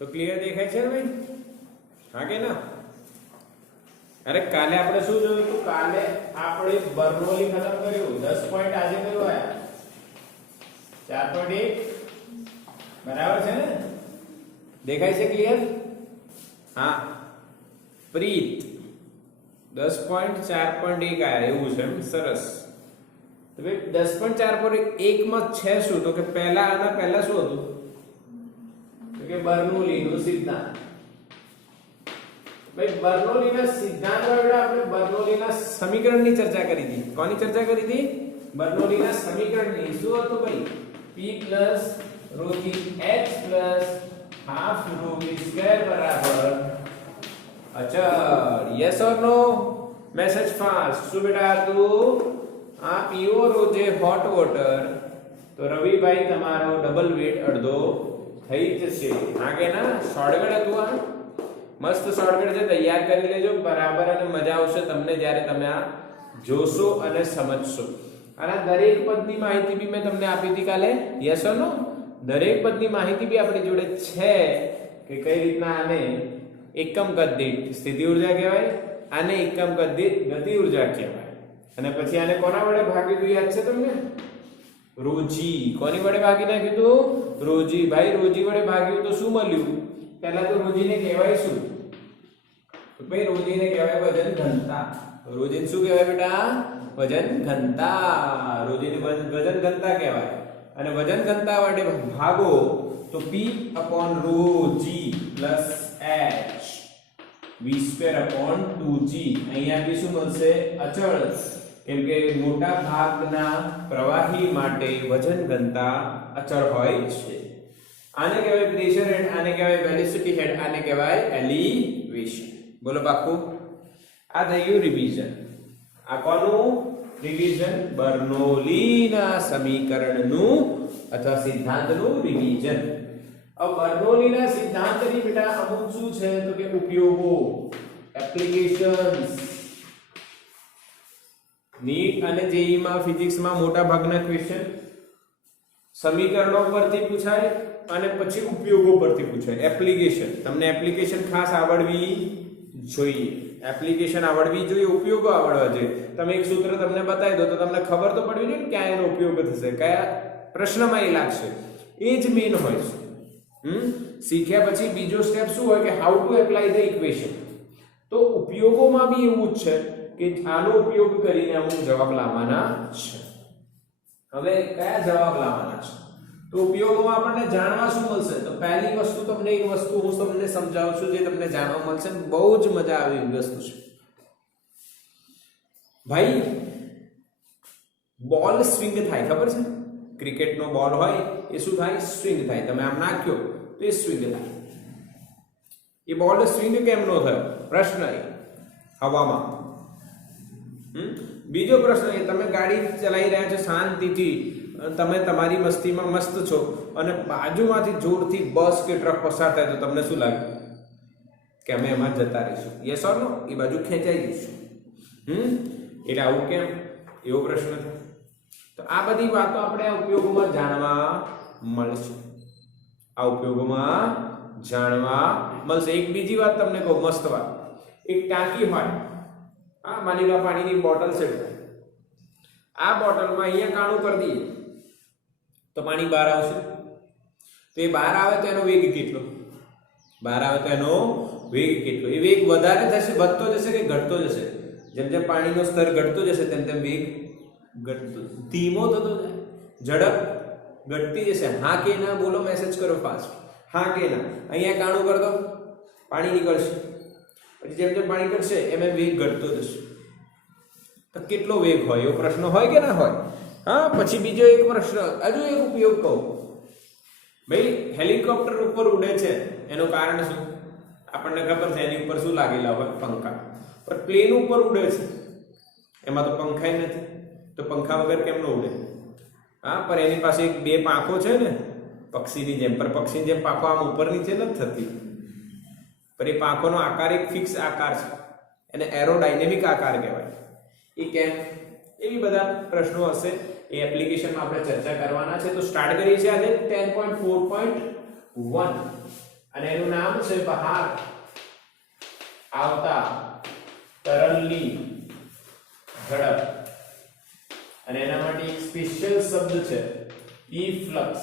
તો ક્લિયર દેખાય છે ને ભાઈ? હા કે ના? અરે કાલે આપણે શું જોયું હતું? કાલે આપણે બર્નોલી ખતમ કર્યું. 10 પોઈન્ટ આજે કયો આયા? 4.1 બરાબર છે ને? દેખાય છે ક્લિયર? હા પ્રીત 10.4.1 આયા એવું છે એમ. સરસ. તો ભાઈ 10.4.1 માં છે શું? તો કે આના પહેલા શું હતું? તો કે બર્નોલીનો સિદ્ધાંત. ભાઈ બર્નોલીના સિદ્ધાંત વડે આપણે બર્નોલીના સમીકરણની ચર્ચા કરી હતી. કોની ચર્ચા કરી હતી? બર્નોલીના સમીકરણની. શું હતું ભાઈ? p ρ થી h હાફ ρ સ્ક્વેર બરાબર અચળ. Yes or no? Message fast. શું બેટા હતું? આ પીઓ રોજે હોટ વોટર તો રવિભાઈ તમારો ડબલ વેટ અડધો થઈ જશે. હા કે ના? શોર્ટકટ હતું આ. મસ્ત શોર્ટકટ છે. તૈયાર કરી લેજો બરાબર અને મજા આવશે તમને જ્યારે તમે આ જોશો અને સમજશો. અને દરેક પદની માહિતી બી મેં તમને આપી હતી કાલે. યસ ઓર નો? દરેક પદની માહિતી બી આપણી જોડે છે કે કઈ રીતના આને એકમ કદ દીઠ સ્થિતિ ઊર્જા કહેવાય, આને એકમ કદ દીઠ ગતિ ઊર્જા કહેવાય. અને પછી આને કોના વડે ભાગ્યું હતું યાદ છે તમને? રોજી. કોની વડે ભાગી નાખ્યું હતું? રોજી. ભાઈ રોજી વડે ભાગ્યું તો શું મળ્યું? પહેલા તો રોજીને કહેવાય શું? તો ભાઈ રોજીને કહેવાય વજન ઘનતા. રોજીને શું કહેવાય બેટા? વજન ઘનતા. રોજીને વજન ઘનતા કહેવાય. અને વજન ઘનતા વડે ભાગો તો p ρ g h v² 2g. અહીંયા બી શું મળશે? અચળ. કેમ કે મોટા ભાગના પ્રવાહી માટે વજન ઘનતા અચળ હોય છે. આને કહેવાય પ્રેશર હેડ, આને કહેવાય વેલોસિટી હેડ, આને કહેવાય એલિવેશન. બોલો પાક્કું? આ થયું રિવિઝન. આ કોનું રિવિઝન? બર્નોલીના સમીકરણનું અથવા સિદ્ધાંતનું રિવિઝન. अब बर्नौलीના સિદ્ધાંતની બેટા અમુક શું છે તો કે ઉપયોગો, એપ્લિકેશન્સ. નીટ અને જેઈ માં ફિઝિક્સ માં મોટા ભાગના ક્વેશ્ચન સમીકરણો પરથી પૂછાય અને પછી ઉપયોગો પરથી પૂછાય. એપ્લિકેશન, તમને એપ્લિકેશન ખાસ આવડવી જોઈએ. એપ્લિકેશન આવડવી જોઈએ, ઉપયોગો આવડવા જોઈએ. તમે એક સૂત્ર તમને બતાવી દો તો તમને ખબર તો પડવી જોઈએ કે ક્યાં એનો ઉપયોગ થશે, કયા પ્રશ્નમાં એ લાગશે. એ જ મેઇન હોય છે. શીખ્યા પછી બીજો સ્ટેપ શું હોય કે how to apply the equation. તો ઉપયોગોમાં બી એવું જ છે કે આનો ઉપયોગ કરીને અમુક જવાબ લાવવાના છે. હવે કયા જવાબ લાવવાના છે? તો ઉપયોગોમાં આપણને જાણવા શું મળશે? તો પહેલી વસ્તુ તમને એક વસ્તુ હું તમને સમજાવું છું જે તમને જાણવા મળશે. બહુ જ મજા આવે એવી વસ્તુ છે ભાઈ. બોલ સ્વિંગ થાય, ખબર છે? ક્રિકેટનો બોલ હોય એ શું થાય? સ્વિંગ થાય. તમે આમ નાખ્યો તો એ સ્વિંગ થાય. એ બોલ સ્વિંગ કેમ નો થયો? પ્રશ્ન એ હવામાં. બીજો પ્રશ્ન એ તમે ગાડી ચલાવી રહ્યા છો શાંતિથી, તમે તમારી મસ્તીમાં મસ્ત છો અને બાજુમાંથી જોરથી બસ કે ટ્રક પસાર થાય તો તમને શું લાગે? કે અમે એમાં જતા રહીશું. યસ ઓર નો? એ બાજુ ખેંચાઈ જઈશું. એટલે આવું કેમ? એવો પ્રશ્ન થાય. તો આ બધી વાતો આપણે આ ઉપયોગોમાં જાણવા મળશે. આ ઉપયોગોમાં જાણવા મળશે. એક બીજી વાત તમને કહું, મસ્ત વાત. એક ટાંકી હોય, આ માની લો પાણીની બોટલ છે. આ બોટલમાં અહીંયા કાણું કરી દઈએ તો પાણી બહાર આવશે. તો એ બહાર આવે તો એનો વેગ કેટલો? બહાર આવે તો એનો વેગ કેટલો? એ વેગ વધારે થશે, વધતો જશે કે ઘટતો જશે? જેમ જેમ પાણીનો સ્તર ઘટતો જશે તેમ તેમ વેગ ઘટતો, ધીમો થતો જાય, ઝડપ ઘટતી જશે. હા કે ના? બોલો, મેસેજ કરો ફાસ્ટ. હા કે ના? અહીંયા કાણું કર દો, પાણી નીકળશે. પછી જેમ જેમ પાણી ઘટશે એમ એમ વેગ ઘટતો જશે. તો કેટલો વેગ હોય એવો પ્રશ્ન હોય કે ના હોય? હા. પછી બીજો એક પ્રશ્ન, હજુ એક ઉપયોગ કહું ભાઈ. હેલિકોપ્ટર ઉપર ઉડે છે એનું કારણ શું? આપણને ખબર છે એની ઉપર શું લાગેલા હોય? પંખા. પણ પ્લેન ઉપર ઉડે છે એમાં તો પંખા નથી, તો પંખા વગર કેમ ન ઉડે? હા, પણ એની પાસે એક બે પાંખો છે ને, પક્ષીની જેમ. પર પક્ષીની જેમ પાંખો આમ ઉપર નીચે નથી થતી. પણ એ પાંખોનો આકાર એક ફિક્સ આકાર છે, એને એરોડાયનેમિક આકાર કહેવાય. એ કેમ? એવી બધા પ્રશ્નો હશે. એ એપ્લિકેશનમાં આપણે ચર્ચા કરવાના છે. તો સ્ટાર્ટ કરીએ છીએ આજે 10.4.1. અને એનું નામ છે બહાર આવતા તરલની ઝડપ, અને એના માટે એક સ્પેશિયલ શબ્દ છે ઇફ્લક્સ.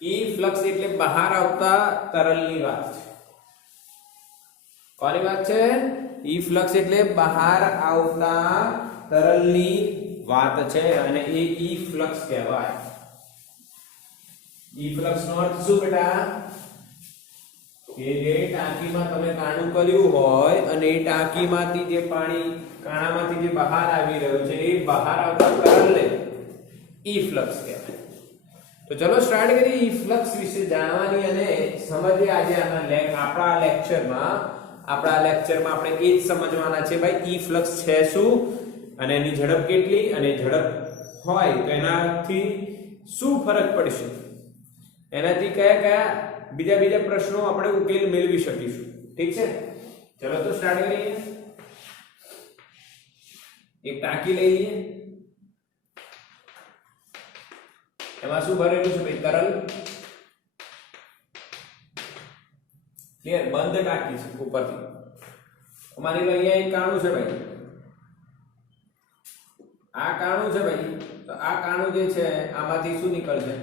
ઇફ્લક્સ એટલે બહાર આવતા તરલની વાત છે. કોની વાત છે? ઇફ્લક્સ એટલે બહાર આવતા તરલની વાત છે, અને એ ઇફ્લક્સ કહેવાય. ઇફ્લક્સ નો અર્થ શું બેટા? કે જે ટાંકીમાં તમે કાણું કર્યું હોય અને એ ટાંકીમાંથી જે પાણી કાણામાંથી જે બહાર આવી રહ્યું છે એ બહાર આવતા તરલને ઇફ્લક્સ કહેવાય. તો ચલો સ્ટાર્ટ કરીએ ઇફ્લક્સ વિશે જાણવાની અને સમજીએ આજે આપણા લેક્ચરમાં આપણે એ જ સમજવાના છે ભાઈ ઇફ્લક્સ છે શું અને એની ઝડપ કેટલી, અને ઝડપ હોય તો એનાથી શું ફરક પડશે, એનાથી કયા કયા બીજા પ્રશ્નો આપણે ઉકેલ મેળવી શકીશું. ઠીક છે, ચલો તો સ્ટાર્ટ કરીએ. એક ટાંકી લઈ લઈએ, એમાં શું ભરેલું છે ભાઈ? તરલ. ક્લિયર? બંધ ટાંકી છે ઉપરથી. માની લો અહીંયા એક કાણું છે ભાઈ, આ કાણું છે ભાઈ, તો આ કાણું જે છે આમાંથી શું નીકળશે?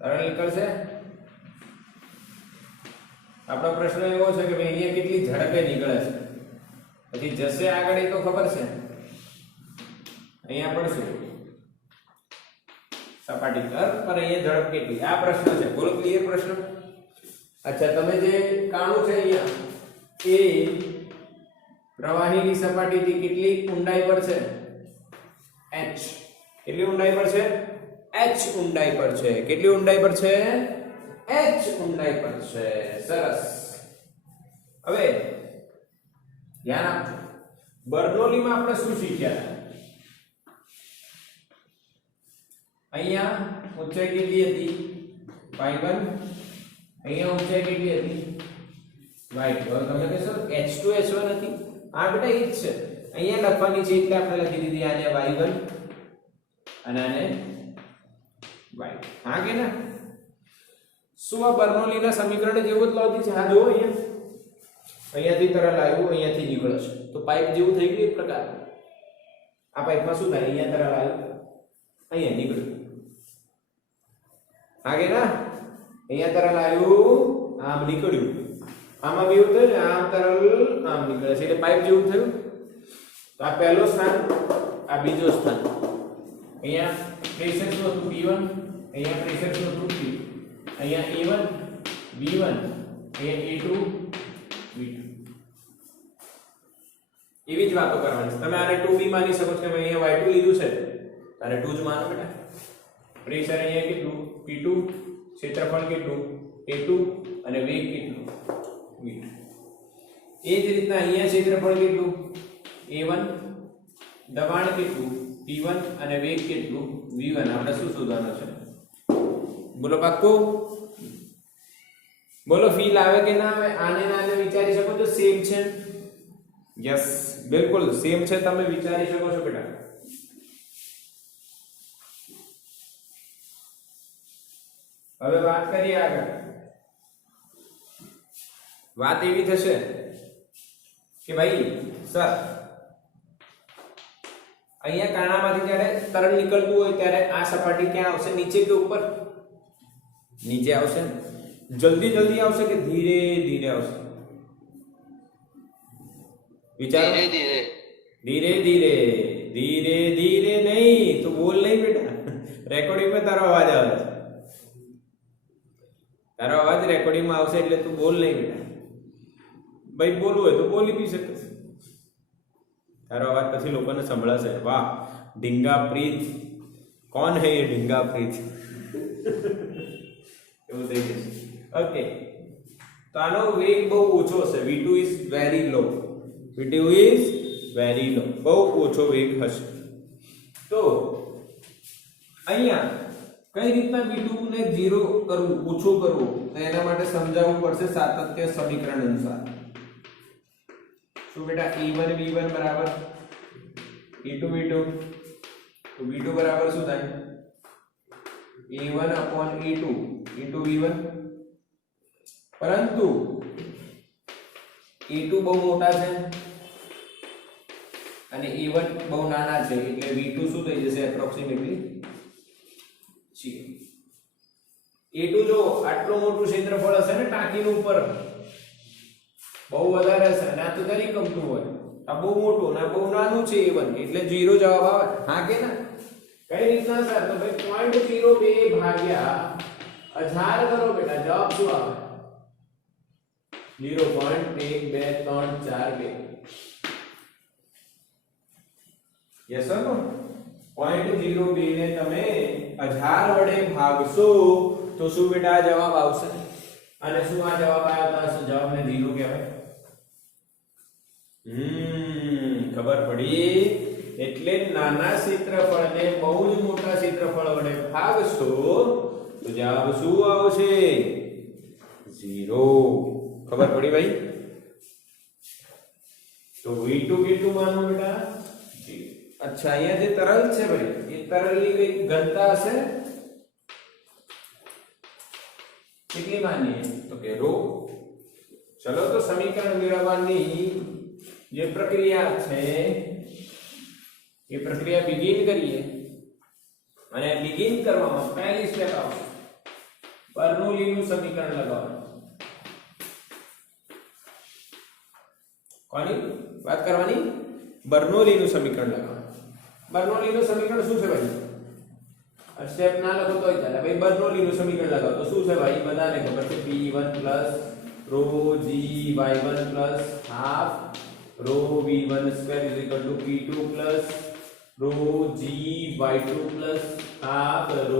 તરલ નીકળશે. આપણો પ્રશ્ન એવો છે કે ભાઈ અહીંયા કેટલી ઝડપે નીકળે છે, પછી જશે આગળ એ તો ખબર છે. અહીંયા પડશે સપાટી પર, પણ અહીંયા ઝડપ કેટલી? આ પ્રશ્ન છે. બોલો ક્લિયર પ્રશ્ન? અચ્છા, તમે જે કાણું છે અહીંયા એ પ્રવાહીની સપાટીથી કેટલી ઊંડાઈ પર છે? h. કેટલી ઊંડાઈ પર છે? h ઊંડાઈ પર છે. કેટલી ઊંડાઈ પર છે? h ઊંડાઈ પર છે. સરસ. હવે ધ્યાન આપજો, બર્નોલીમાં આપણે શું શીખ્યા? અહીંયા ઊંચાઈ કેટલી હતી? y1. અહીંયા ઊંચાઈ કેટલી હતી? y2. તમે કહેશો h2 h1 હતી. આ બેટા એ જ છે. અહીંયા લખવાની છે એટલે આપણે લખી દીધી આને y1 અને આને y2. હા કે ના? શું આ બર્નોલીના સમીકરણ જેવું જ લાવતી છે? હા, જુઓ અહીંયા અહીંયાથી તરલ આવ્યું, અહીંયાથી નીકળે છે, તો પાઇપ જેવું થઈ ગયું એક પ્રકાર. આ પાઇપમાં શું થાય? અહીંયા તરલ આવ્યું, અહીંયા નીકળ્યું. હા કે ના? અહીંયા તરલ આવ્યું, આમ નીકળ્યું, આમાં બી એવું થયું ને, આમ તરલ આમ નીકળે છે એટલે પાઇપ જેવું થયું. તો આ પહેલો સ્થાન, આ બીજો સ્થાન. અહીંયા પ્રેશર શું હતું? P1. અહીંયા પ્રેશર શું હતું? P2. અહીંયા A1 B1, અહીંયા A2 B2. એવી જ વાતો કરવાની છે. તમે આને 2B માની શકો છો કે અહીંયા y2 લીધું છે, તારે 2 જ માનો બેટા. પ્રેશર અહીંયા કેટલું? P2. ક્ષેત્રફળ કેટલું? A2. અને વેગ કેટલું? V2. એ જ રીતના અહીંયા ક્ષેત્રફળ કેટલું? A1. દબાણ કેટલું? P1. અને વેગ કેટલું? V1. આપણે શું શોધવાનું છે? બોલો પાક્કું? બોલો ફીલ આવે કે ના આવે? આને આને વિચારી શકો છો સેમ છે? યસ, બિલકુલ સેમ છે. તમે વિચારી શકો છો બેટા. હવે વાત કરીએ આગળ. વાત એવી થશે કે ભાઈ સર અહીંયા કાણામાંથી જ્યારે તરલ નીકળતું હોય ત્યારે આ સપાટી ક્યાં આવશે? નીચે કે ઉપર? નીચે આવશે. જલ્દી આવશે કે ધીરે ધીરે આવશે? વિચારો. ધીરે ધીરે નહીં તો બોલ નહીં બેટા. રેકોર્ડિંગ માં તારો અવાજ આવે છે. તારો અવાજ રેકોર્ડિંગ માં આવશે એટલે તું બોલ નહીં બેટા. ભાઈ બોલવું હોય તો બોલી બી શકે. તારો અવાજ પછી લોકોને સંભળાશે. વાહ, ઢીંગા પ્રીત. કોણ હે ये ઢીંગા પ્રીત? એવું થઈ જશે. ઓકે, તો આનો વેગ બહુ ઓછો હશે. V2 is very law. V2 is very લો. બહુ ઓછો વેગ હશે. તો અહીંયા કઈ રીતના V2 ને 0 કરવું, ઓછો કરવું, તો એના માટે સમજાવવું પડશે સાતત્ય સમીકરણ અનુસાર. શું બેટા? E1 V1 બરાબર E2 V2. તો V2 બરાબર શું થાય? A1 upon A2 into V1, પરંતુ A2 બહુ મોટા છે અને A1 બહુ નાના છે એટલે V2 શું થઈ જશે એપ્રોક્સિમેટલી 0. A2 જો આટલું મોટું ક્ષેત્રફળ હશે ને ટાંકીનું ઉપર બહુ વધારે હશે અને આ તો જરી કમતું હોય, આ બહુ મોટું અને આ બહુ નાનું છે A1 એટલે 0 જવાબ આવે. હા કે ના? કઈ રીતના સર? તો ભાઈ 0.02 ભાગ્યા 1000 કરો બેટા, જવાબ શું આવે? 0.1234 યસ સર. 0.02 ને તમે 1000 વડે ભાગશો તો શું બેટા જવાબ આવશે? અને શું આ જવાબ આવ્યો તો શું જવાબને 0 કહેવાય? ખબર પડી? એટલે નાના ક્ષેત્રફળને બહુ જ મોટા ક્ષેત્રફળ વડે ભાગશો તો જવાબ શું આવશે? 0. ખબર પડી ભાઈ? તો V2 કેટલું માનવું બેટા? 0. अच्छा, અહીંયા જે તરલ છે ભાઈ એ તરલની કઈ ઘનતા હશે કેટલી માનીએ તો કે ρ. ચલો તો સમીકરણ મેળવવાની જે પ્રક્રિયા છે એ પ્રક્રિયા બિગિન કરીએ અને બિગિન કરવામાં પહેલી સ્ટેપ આવશે બર્નોલીનું સમીકરણ લગાવવાનું. કોની વાત કરવાની? બર્નોલીનું સમીકરણ લગાવવાનું. બર્નોલીનું સમીકરણ શું છે ભાઈ? સ્ટેપ ના લખો તોય ચાલે ભાઈ. બર્નોલીનું સમીકરણ લગાવો તો શું છે ભાઈ? બધાને ખબર છે P1 ρ GY1 half ρ V1 square is equal to P2 ρ GY2 half ρ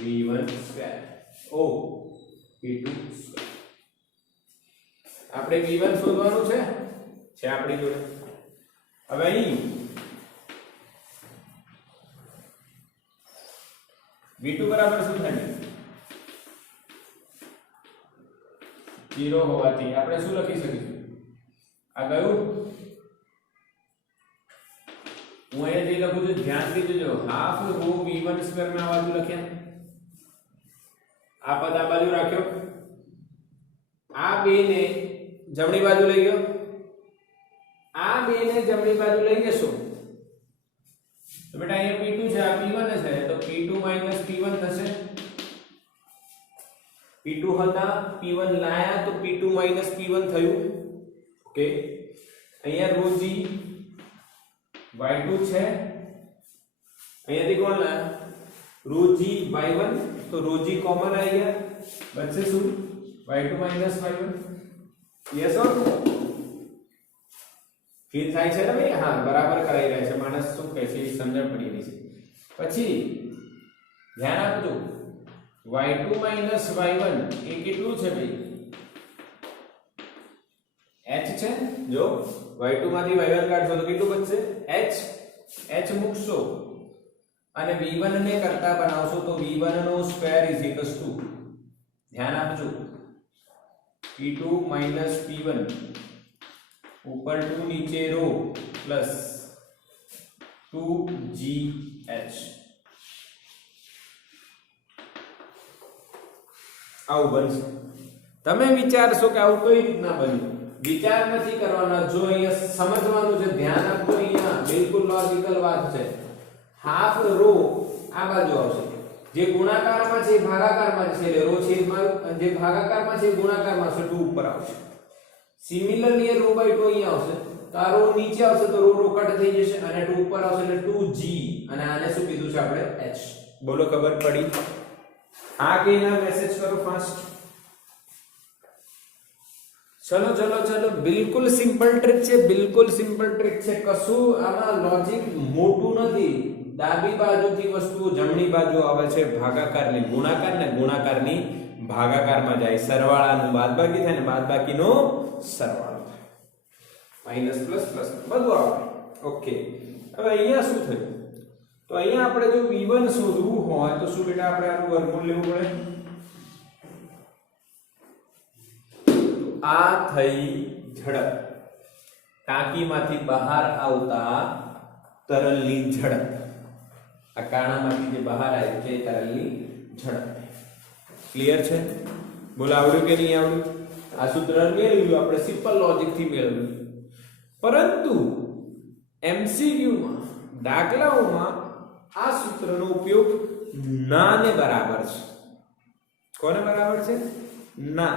V1 square. O P2 square. આપણે V1 શોધવાનું છે આપણી જોડે. હવે અહીં V2 બરાબર શું થાય? 0 હોવાથી આપણે શું લખી શકીશું? આ ગયું? હું અહીંયા જે લખું છું ધ્યાનથી જોજો. હાફ ρ V1 સ્ક્વેર માં આ બાજુ લખ્યા, આ પદ આ બાજુ રાખ્યો, આ બે ને જમણી બાજુ લઈ ગયો, આ બે ને જમણી બાજુ લઈ જશો તો બેટા અહીંયા P2 છે, આ P1 છે તો P2 P1 થશે. P2 હતા P1 લાયા તો P2 P1 થયું. ઓકે, અહીંયા ρ G Y2 છે, અહીંયાથી કોણ લાયા? ρ G Y1 તો ρ G કોમન આવી ગયા, બચશે શું? Y2 Y1. Yes or no? Feel થાય છે ને ભાઈ? હા, બરાબર કરાઈ રહ્યા છે. માણસ શું કહે છે એ સમજણ પડી રહી છે. પછી ધ્યાન આપજો, y2 y1 એ કેટલું છે ભાઈ? h છે. જો y2 માંથી y1 કાઢશો તો કેટલું બચશે? h મૂકશો અને v1 ને કરતા બનાવશો તો v1 નો સ્ક્વેર ઇઝ ઇક્વલ્સ ટુ, ધ્યાન આપજો, p2 p1 ऊपर 2 नीचे रो प्लस 2gh. આવું બનશે. તમે વિચારશો કે આવું કઈ રીતના બન્યું? વિચાર નથી કરવાનો, જો અહીંયા સમજવાનું છે. ધ્યાન આપજો, અહીંયા બિલકુલ લોજિકલ વાત છે. હાફ રો આ બાજુ આવશે, જે ગુણાકારમાં છે ભાગાકારમાં છે, એટલે રો છેદમાં જે ભાગાકારમાં છે ગુણાકારમાં છે 2 ઉપર આવશે. સિમિલરલી રો બાય 2 અહીંયા આવશે તો આ રો નીચે આવશે તો રો કટ થઈ જશે અને 2 ઉપર આવશે એટલે 2g અને આને શું કીધું છે આપણે? h. બોલો ખબર પડી? હા કે ના? મેસેજ કરો ફાસ્ટ. ચલો ચલો ચલો, બિલકુલ સિમ્પલ ટ્રીક છે, બિલકુલ સિમ્પલ ટ્રીક છે. કશું આમાં લોજિક મોટું નથી. ડાબી બાજુથી વસ્તુઓ જમણી બાજુ આવે છે, ભાગાકારની ગુણાકાર ને ગુણાકારની ભાગાકારમાં જાય, સરવાળાનું બાદબાકી થાય ને બાદબાકીનો સરવાળો થાય, માઈનસ પ્લસ પ્લસ બધું આવે. ઓકે, હવે અહીંયા શું થયું? તો અહીંયા આપણે જો v1 શોધવું હોય તો શું બેટા આપણે આનું વર્ગમૂળ લેવું પડે. આ થઈ ઝડપ, ટાંકીમાંથી બહાર આવતા તરલની ઝડપ. આ કાણામાંથી જે બહાર આવ્યું છે એ તરલની ઝડપ. ક્લિયર છે? બોલો આવડ્યું કે નહીં આવડ્યું? આ સૂત્ર મેળવ્યું આપણે સિમ્પલ લોજિક થી મેળવ્યું. પરંતુ MCQ માં દાખલાઓમાં આ સૂત્રનો ઉપયોગ ના ને બરાબર છે. કોને બરાબર છે? ના.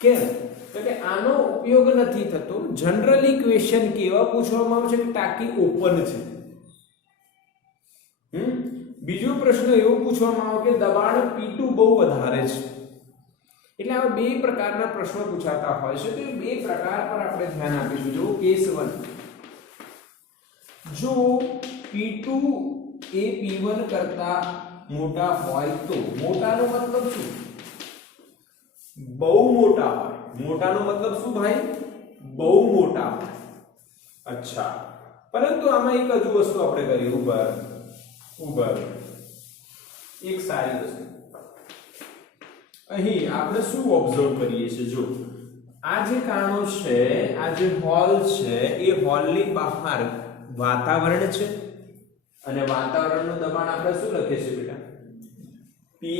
કેમ? તો કે આનો ઉપયોગ નથી થતો. જનરલી ક્વેશ્ચન કેવા પૂછવામાં આવે છે કે ટાંકી ઓપન છે. બીજો પ્રશ્ન એવો પૂછવામાં આવે કે દબાણ P2 બહુ વધારે છે. એટલે આ બે પ્રકારના પ્રશ્નો પૂછાતા હોય છે. તો એ બે પ્રકાર પર આપણે ધ્યાન આપીશું. જો કેસ 1, જો P2 એ P1 કરતા મોટા હોય તો મોટાનો મતલબ શું? બહુ મોટા હોય. મોટાનો મતલબ શું ભાઈ? બહુ મોટા હોય. અચ્છા, પરંતુ આમાં એક હજુ વસ્તુ આપણે કરી ઉપર એક સારી વસ્તુ અહીં આપણે શું ઓબ્ઝર્વ કરીએ છીએ? જો આ જે કાણો છે, આ જે હોલ છે, એ હોલની બહાર વાતાવરણ છે અને વાતાવરણનું દબાણ આપણે શું લખીએ છીએ બેટા? Pa.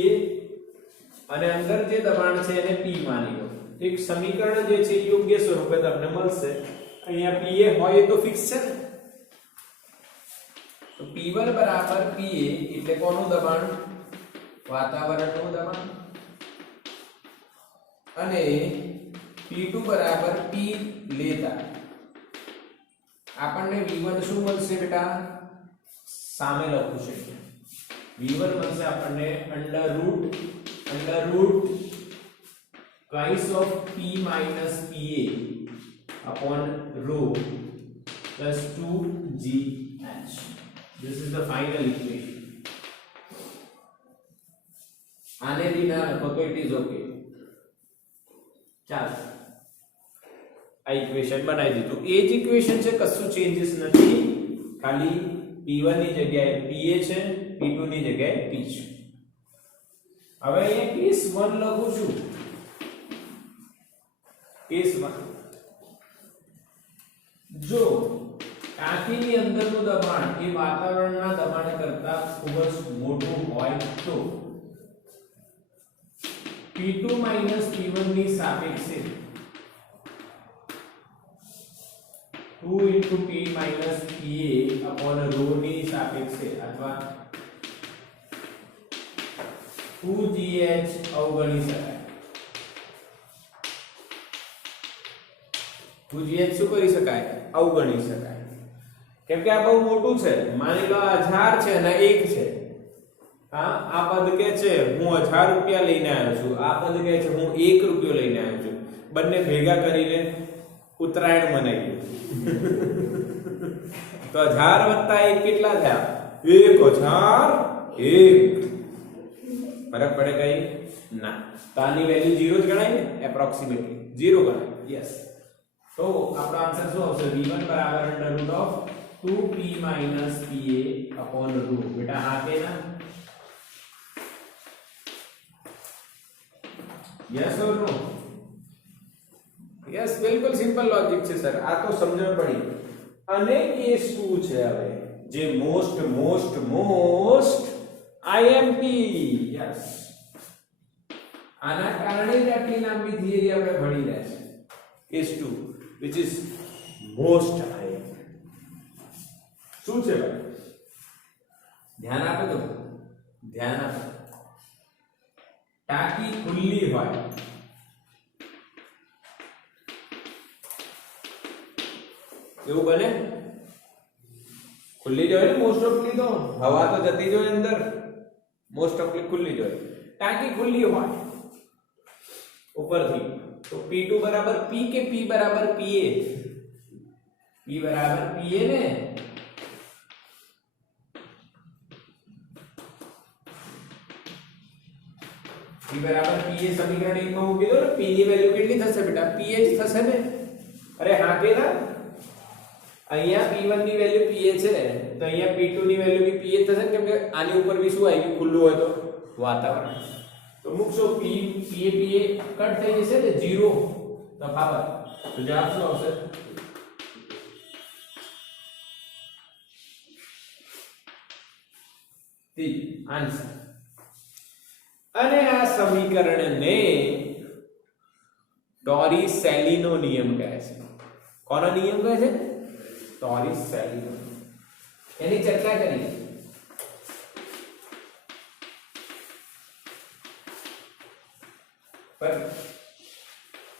અને અંદર જે દબાણ છે એને P માની લો. એક સમીકરણ જે છે યોગ્ય સ્વરૂપે તમને મળશે. અહીંયા Pa હોય તો ફિક્સ છે ને, તો P1 બરાબર Pa એટલે કોનું દબાણ? વાતાવરણનું દબાણ. અને P2 બરાબર P લેતા આપણને V1 શું મળશે બેટા? સામે લખું છે. V1 મળશે આપણને under route twice of P minus Pa upon rho plus 2GH. This is the final equation. આને બિના લખો તો it is okay. ચાલો, આ ઇક્વેશન બનાવી દીધું. એ જ ઇક્વેશન છે, કશું ચેન્જીસ નથી. ખાલી P1 ની જગ્યાએ Pa છે, P2 ની જગ્યાએ P છે. હવે અહીંયા કેસ 1 લખું છું. કેસ 1, જો ટાંકીની અંદરનું દબાણ એ વાતાવરણના દબાણ કરતા ખૂબ જ મોટું હોય તો P2 P1 ની સાપેક્ષે 2 into P minus Pa upon rho ની સાપેક્ષે અથવા 2GH અવગણી શકાય. 2GH શું કરી શકાય? અવગણી શકાય. કેમ કે આ બહુ મોટું છે. માની લો 1000 છે અને 1 છે. હા, આ પદ કે છે હું 1000 રૂપિયા લઈને આવ્યો છું, આ પદ કે છે હું 1 રૂપિયો લઈને આવ્યો છું. બંને ભેગા કરીને ઉત્તરાયણ મનાવી. તો 1000 વત્તા 1 કેટલા થયા? 1001. ફરક પડે કઈ? ના. તો આની વેલ્યુ 0 જ ગણાય ને? એપ્રોક્સિમેટલી 0 ગણાય. યસ. તો આપણો આન્સર શું આવશે? V1 બરાબર under root of 2P minus Pa upon rho. બેટા આ કે ના? Yes or no? યસ, બિલકુલ સિમ્પલ લોજિક છે સર. આ તો સમજણ પડી. અને કેસ 2 છે હવે, જે મોસ્ટ IMP. યસ, આના કારણે જ આટલી લાંબી થિયરી આપણે ભણી રહ્યા છે. Case 2 which is most IMP. શું છે ભાઈ? ધ્યાન આપો તો, ધ્યાન આપો. ટાંકી ખુલ્લી હોય, એવું બને? ખુલ્લી જ હોય ને મોસ્ટ ઓફલી, તો હવા તો જતી જ હોય અંદર, મોસ્ટ ઓફલી ખુલ્લી જ હોય. ટાંકી ખુલ્લી હોય ઉપરથી, તો P2 બરાબર P કે P બરાબર Pa? P બરાબર Pa ને. P બરાબર Pa સમીકરણ 1 માં મૂકી દો ને. P ની વેલ્યુ કેટલી થશે બેટા? Pa જ થશે ને. અરે હા કે ના? અહીંયા P1 ની વેલ્યુ Pa છે, તો અહીંયા P2 ની વેલ્યુ બી Pa થશે ને, કેમ કે આની ઉપર બી શું આવી ગયું? ખુલ્લું હોય તો વાતાવરણ. તો મૂકશો P Pa કટ થઈ જશે ને, 0 તફાવત. તો જવાબ શું આવશે? The answer. અને આ સમીકરણને ટોરિસેલીનો નિયમ કહે છે. કોનો નિયમ કહે છે? ટોરિસેલીનો. એની ચર્ચા કરીએ.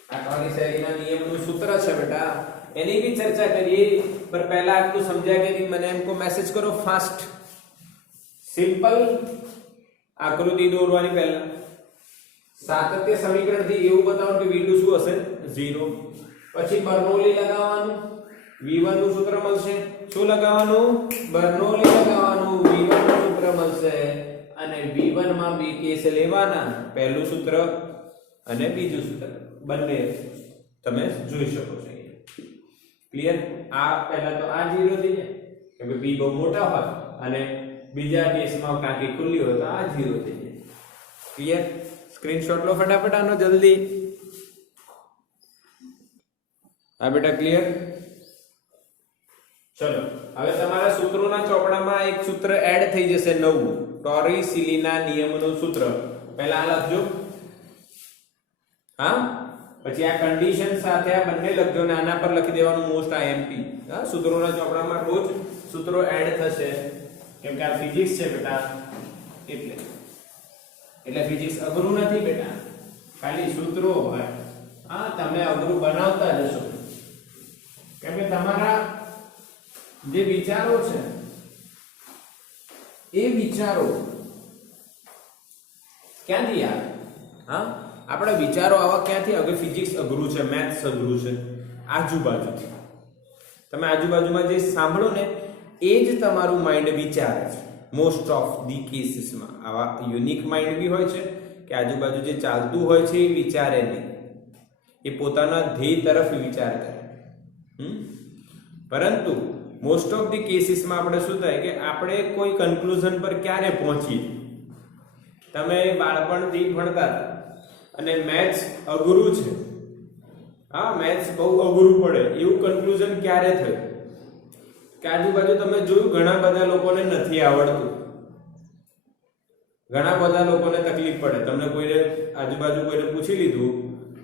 આ ટોરિસેલીના નિયમનું સૂત્ર છે બેટા, એની भी ચર્ચા કરીએ. पर पहला आपको समझा कि मैंने हमको मैसेज करो फास्ट. सिंपल आकृति દોરવાની પહેલા સાતત્ય સમીકરણ થી એવું બતાવવાનું કે v2 શું હશે? 0. પછી બર્નોલી લગાવવાનું, v1 નું સૂત્ર મળશે. શું લગાવવાનું? બર્નોલી લગાવવાનું, v1 નું સૂત્ર મળશે. અને v1 માં બે કેસ લેવાના, પહેલું સૂત્ર અને બીજું સૂત્ર, બંને તમે જોઈ શકો છો. ક્લિયર? આ પહેલા તો આ 0 થઈ જાય કેમ કે b બહુ મોટા હોય, અને બીજા કેસમાં ટાંકી ખુલ્લી હોય તો આ 0 થઈ જાય. ક્લિયર? સ્ક્રીનશોટ લો ફટાફટ આનો જલ્દી. આ બેટા ક્લિયર? ચલો હવે તમારા સૂત્રોના ચોપડામાં એક સૂત્ર એડ થઈ જશે નવું, ટોરિસેલીના નિયમનું સૂત્ર. પહેલા આ લખજો. હા, પછી આ કન્ડિશન સાથે આ બંને લખજો અને આના પર લખી દેવાનું મોસ્ટ આઈએમપી. હા, સૂત્રોના ચોપડામાં રોજ સૂત્રો એડ થશે કેમ કે આ ફિઝિક્સ છે બેટા, એટલે ફિઝિક્સ અઘરું નથી બેટા, ખાલી સૂત્રો હોય. હા, તમે અઘરું બનાવતા જશો કેમ કે તમારા જે વિચારો છે એ વિચારો ક્યાંથી આવે? હા, આપણા વિચારો આવા ક્યાંથી આવે? ફિઝિક્સ અઘરું છે, મેથ્સ અઘરું છે, આજુબાજુથી. તમે આજુબાજુમાં જે સાંભળો ને એ જ તમારું માઇન્ડ વિચારે છે. મોસ્ટ ઓફ ધી કેસીસમાં આવા યુનિક માઇન્ડ બી હોય છે કે આજુબાજુ જે ચાલતું હોય છે એ વિચારે નહીં, એ પોતાના ધ્યેય તરફ વિચાર કરે. પરંતુ મોસ્ટ ઓફ ધી કેસીસમાં આપણે શું થાય કે આપણે કોઈ કન્ક્લુઝન પર ક્યારે પહોંચીએ? તમે બાળપણથી ભણતા હતા અને મેથ્સ અઘરું છે, હા મેથ્સ બહુ અઘરું પડે એવું કન્ક્લુઝન ક્યારે થયું? કે આજુબાજુ તમે જોયું ઘણા બધા લોકોને નથી આવડતું, ઘણા બધા લોકોને તકલીફ પડે. તમને કોઈને આજુબાજુ કોઈને પૂછી લીધું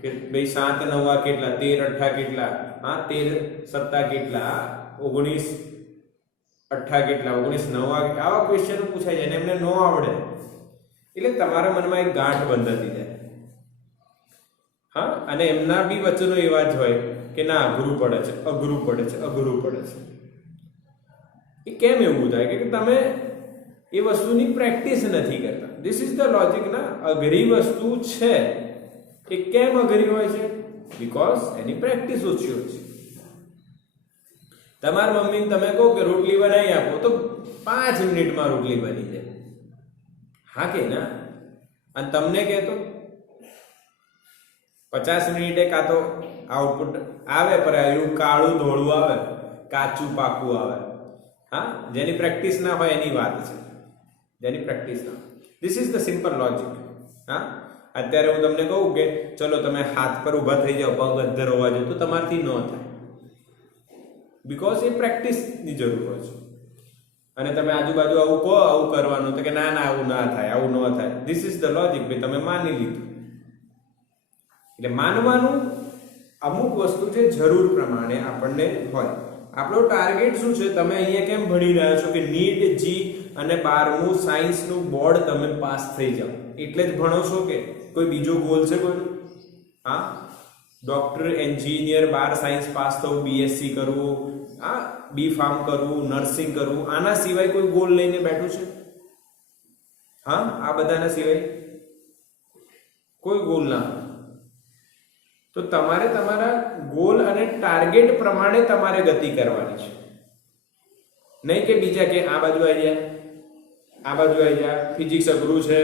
કે ભાઈ 7 9 કેટલા, 13 8 કેટલા, હા 13 7 કેટલા, 19 8 કેટલા, 19 9, આવા ક્વેશ્ચનો પૂછાય જાય ને એમને ન આવડે એટલે તમારા મનમાં એક ગાંઠ બંધાતી જાય. હા, અને એમના બી વચનો એવા જ હોય કે ના અઘરું પડે છે, અઘરું પડે છે, અઘરું પડે છે. એ કેમ એવું થાય કે તમે એ વસ્તુની પ્રેક્ટિસ નથી કરતા. ધીસ ઇઝ ધ લોજિક ના. અઘરી વસ્તુ છે એ કેમ અઘરી હોય છે? બીકોઝ એની પ્રેક્ટિસ ઓછી હોય છે. તમારા મમ્મીને તમે કહો કે રોટલી બનાવી આપો તો 5 મિનિટમાં રોટલી બની જાય, હા કે ના? અને તમને કહેતો 50 મિનિટે કાં તો આઉટપુટ આવે પર એવું કાળું ધોળું આવે, કાચું પાકું આવે. હા, જેની પ્રેક્ટિસ ના હોય એની વાત છે, જેની પ્રેક્ટિસ ના. This is the simple logic. હા, અત્યારે હું તમને કહું કે ચલો તમે હાથ પર ઊભા થઈ જાઓ, પગ અદ્ધર હોવા જોઈએ, તો તમારથી ન થાય બીકોઝ એ પ્રેક્ટિસની જરૂર હોય છે. અને તમે આજુબાજુ આવું કહો આવું કરવાનું તો કે ના ના આવું ના થાય, આવું ન થાય. This is the logic. ભાઈ તમે માની લીધું એટલે માનવાનું અમુક વસ્તુ છે જરૂર પ્રમાણે આપણને હોય. આપણો ટાર્ગેટ શું છે? તમે અહીંયા કેમ ભણી રહ્યા છો કે નીટ જી અને 12મું સાયન્સનું બોર્ડ તમે પાસ થઈ જાઓ એટલે જ ભણો છો કે કોઈ બીજો ગોલ છે કોઈ? હા, ડોક્ટર, એન્જિનિયર, 12 સાયન્સ પાસ થવું, બીએસસી કરવું, હા બી ફાર્મ કરવું, નર્સિંગ કરવું, આના સિવાય કોઈ ગોલ લઈને બેઠું છે? હા, આ બધાના સિવાય કોઈ ગોલ ના. તો તમારે તમારા ગોલ અને ટાર્ગેટ પ્રમાણે તમારે ગતિ કરવાની છે, નહીં કે બીજા કે આ બાજુ આવી જાય, આ બાજુ આવી જાય, ફિઝિક્સ અઘરું છે.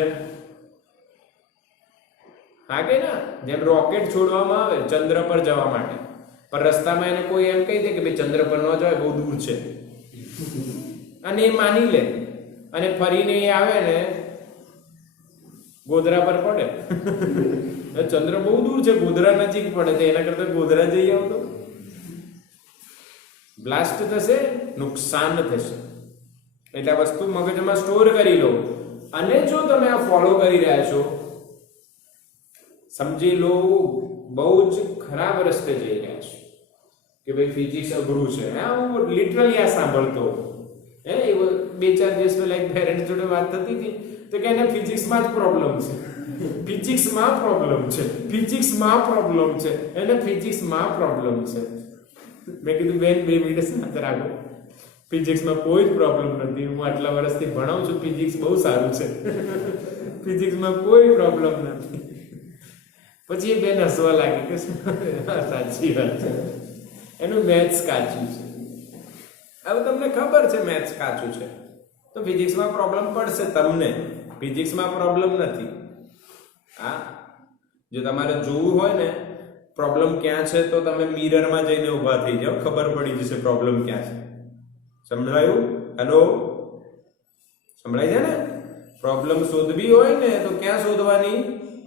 હા કે ના? જેમ રોકેટ છોડવામાં આવે ચંદ્ર પર જવા માટે, પણ રસ્તામાં એને કોઈ એમ કહી દે કે ભાઈ ચંદ્ર પર ન જવાય, બહુ દૂર છે, અને એ માની લે અને ફરીને એ આવે ને ગોધરા પર પડે. ચંદ્ર બહુ દૂર છે, ગોધરા નજીક પડે છે, એના કરતા ગોધરા જઈ આવતો. બ્લાસ્ટ થશે, નુકસાન થશે. એટલે આ વસ્તુ મગજમાં સ્ટોર કરી લો. અને જો તમે આ ફોલો કરી રહ્યા છો, સમજી લો બહુ જ ખરાબ રસ્તે જઈ રહ્યા છો કે ભાઈ ફિઝિક્સ અઘરું છે. હા, હું લિટરલી આ સાંભળતો હે. બે ચાર દિવસ પહેલા એક પેરેન્ટ જોડે વાત થતી હતી તો કે એને ફિઝિક્સમાં જ પ્રોબ્લેમ છે, ફિઝિક્સમાં પ્રોબ્લેમ છે, ફિઝિક્સમાં પ્રોબ્લેમ છે, એને ફિઝિક્સમાં પ્રોબ્લેમ છે. મેં કીધું બેન 2 મિનિટ શાંત રાખો, ફિઝિક્સમાં કોઈ જ પ્રોબ્લેમ નથી. હું આટલા વર્ષથી ભણાવું છું, ફિઝિક્સ બહુ સારું છે, ફિઝિક્સમાં કોઈ પ્રોબ્લેમ નથી. પછી એ બેન હસવા લાગી કે સાચી વાત છે, એનું મેથ્સ કાચું છે. હવે તમને ખબર છે મેથ્સ કાચું છે તો ફિઝિક્સમાં પ્રોબ્લેમ પડશે તમને, ફિઝિક્સમાં પ્રોબ્લેમ નથી. હા, જો તમારે જોવું હોય ને પ્રોબ્લેમ ક્યાં છે તો તમે મિરરમાં જઈને ઊભા થઈ જાઓ, ખબર પડી જશે પ્રોબ્લેમ ક્યાં છે. સમજાયું? હેલો, સંભળાય છે ને? પ્રોબ્લેમ શોધવી હોય ને તો ક્યાં શોધવાની?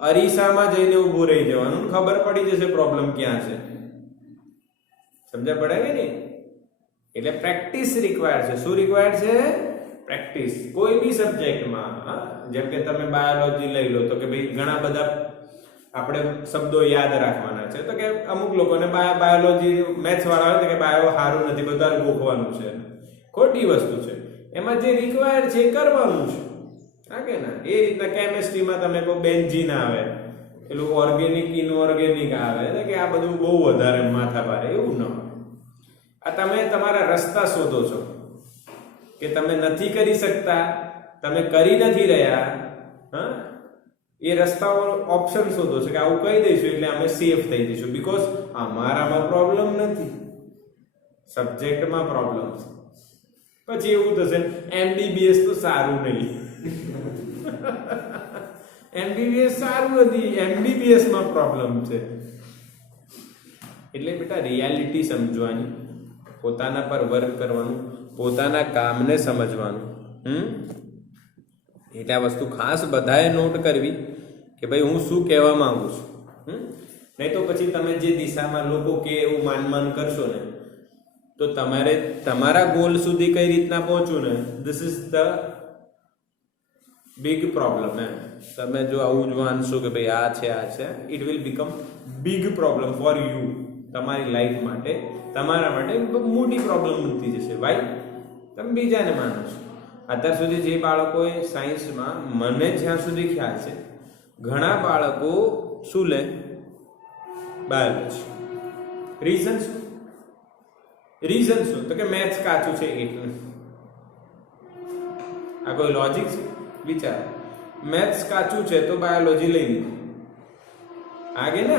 અરીસામાં જઈને ઊભું રહી જવાનું, ખબર પડી જશે પ્રોબ્લેમ ક્યાં છે. સમજ્યા પડે કે નહીં? એટલે પ્રેક્ટિસ રિક્વાયર્ડ છે. શું રિક્વાયર્ડ છે? પ્રેક્ટિસ. કોઈ બી સબ્જેક્ટમાં. જેમ કે તમે બાયોલોજી લઈ લો તો કે ભાઈ ઘણા બધા આપણે શબ્દો યાદ રાખવાના છે, તો કે અમુક લોકોને બાયોલોજી મેથ્સ વાળા હોય કે બાયો સારું નથી, બધા ગોખવાનું છે. ખોટી વસ્તુ છે. એમાં જે રિક્વાયર્ડ છે એ કરવાનું છે. હા કે ના? એ રીતના કેમિસ્ટ્રીમાં તમે કહો બેન્ઝીન આવે, પેલું ઓર્ગેનિક ઇનઓર્ગેનિક આવે, કે આ બધું બહુ વધારે માથા ભારે, એવું ન હોય. આ તમે તમારા રસ્તા શોધો છો કે તમે નથી કરી શકતા, તમે કરી નથી રહ્યા. હા, એ રસ્તાઓ ઓપ્શન શોધો છો કે આવું કહી દઈશું એટલે અમે સેફ થઈ જઈશું, બીકોઝ અમારામાં પ્રોબ્લેમ નથી, સબ્જેક્ટમાં પ્રોબ્લેમ છે. પછી એવું થશે MBBS તો સારું નહીં, MBBS સારું નથી, MBBS માં પ્રોબ્લેમ છે. એટલે બેટા રિયાલિટી સમજવાની, પોતાના પર વર્ક કરવાનું, પોતાના કામને સમજવાનું. એટલે આ વસ્તુ ખાસ બધાએ નોટ કરવી કે ભાઈ હું શું કહેવા માંગુ છું. નહીં તો પછી તમે જે દિશામાં લોકો કે એવું માન કરશો ને તો તમારે તમારા ગોલ સુધી કઈ રીતના પહોંચવું ને, this is the big problem. તમે જો આવું જ માનશો કે ભાઈ આ છે, it will become big problem for you. તમારી લાઈફ માટે, તમારા માટે મોટી પ્રોબ્લેમ બનતી જશે. ભાઈ તમે બીજાને માનો છો. અત્યાર સુધી જે બાળકોએ સાયન્સમાં, મને જ્યાં સુધી ખ્યાલ છે, ઘણા બાળકો શું લે? બાયોલોજી. રીઝન શું? રીઝન શું? તો કે મેથ્સ કાચું છે એટલે. આ કોઈ લોજિક છે? વિચાર. મેથ્સ કાચું છે તો બાયોલોજી લઈ લીધું. આગે ને?